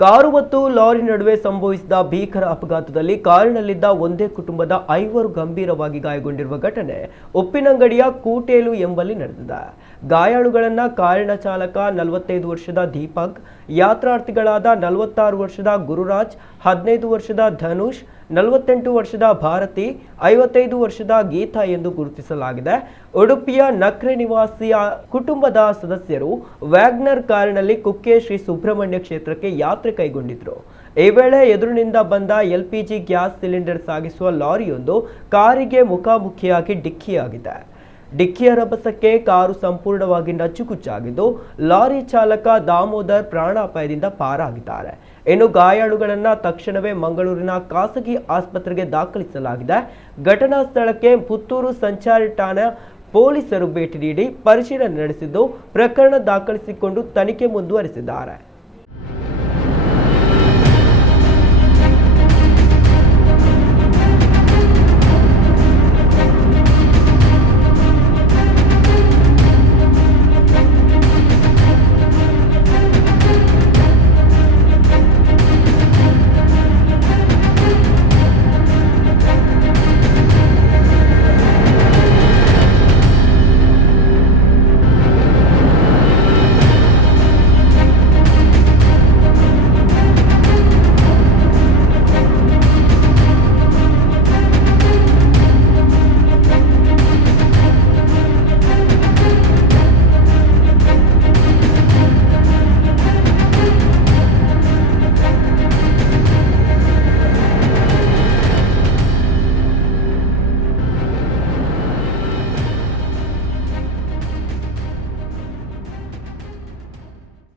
Car ಮತ್ತು lorry ನಡುವೆ ಸಂಭವಿಸಿದ ಭೀಕರ ಅಪಘಾತದಲ್ಲಿ ಕಾರಿನಲ್ಲಿದ್ದ ಒಂದೇ ಕುಟುಂಬದ 5 ಗಂಭೀರವಾಗಿ ಗಾಯಗೊಂಡಿರುವ ಘಟನೆ ಉಪ್ಪಿನಂಗಡಿಯ ಕೂಟೇಲು ಎಂಬಲ್ಲಿ ನಡೆದಿದೆ. ಗಾಯಾಳುಗಳನ್ನ ಕಾರಿನ ಚಾಲಕ 45 ವರ್ಷದ ದೀಪಕ್, ಯಾತ್ರಾರ್ಥಿಗಳಾದ 46 ವರ್ಷದ ಗುರುರಾಜ್, 15 ವರ್ಷದ ಧನುಷ್, 48 ವರ್ಷದ ಭಾರತಿ, 55 ವರ್ಷದ ಗೀತಾ ಎಂದು ಗುರುತಿಸಲಾಗಿದೆ. ಉಡುಪಿಯ ನಕ್ರೆ ನಿವಾಸಿಯ ಕುಟುಂಬದ ಸದಸ್ಯರು ವ್ಯಾಗ್ನರ್ ಕಾರಿನಲ್ಲಿ ಕುಕ್ಕೆ ಶ್ರೀ ಸುಬ್ರಹ್ಮಣ್ಯ ಕ್ಷೇತ್ರಕ್ಕೆ ಯಾತ್ರೆ ಕೈಗೊಂಡಿದ್ರು. ಈ ವೇಳೆ ಎದುರಿನಿಂದ ಬಂದ LPG ಗ್ಯಾಸ್ ಸಿಲಿಂಡರ್ ಸಾಗಿಸುವ ಲಾರಿಯೊಂದು ಕಾರಿಗೆ ಮುಖಾಮುಖಿಯಾಗಿ ಡಿಕ್ಕಿಯಾಗಿದೆ. ಡಿಕ್ಕಿಯ ರಭಸಕ್ಕೆ ಕಾರು ಸಂಪೂರ್ಣವಾಗಿ ನಚ್ಚುಗುಚ್ಚಾಗಿದ್ದು, ಲಾರಿ ಚಾಲಕ ದಾಮೋದರ್ ಪ್ರಾಣಾಪಾಯದಿಂದ ಪಾರಾಗಿದ್ದಾರೆ. ಇನ್ನು ಗಾಯಾಳುಗಳನ್ನ ತಕ್ಷಣವೇ ಮಂಗಳೂರಿನ ಖಾಸಗಿ ಆಸ್ಪತ್ರೆಗೆ ದಾಖಲಿಸಲಾಗಿದೆ. ಘಟನಾ ಸ್ಥಳಕ್ಕೆ ಪುತ್ತೂರು ಸಂಚಾರಿ ಠಾಣಾ ಪೊಲೀಸರು ಭೇಟಿ ನೀಡಿ ಪರಿಶೀಲನೆ ನಡೆಸಿದ್ದು, ಪ್ರಕರಣ ದಾಖಲಿಸಿಕೊಂಡು ತನಿಖೆ ಮುಂದುವರೆಸಿದ್ದಾರೆ.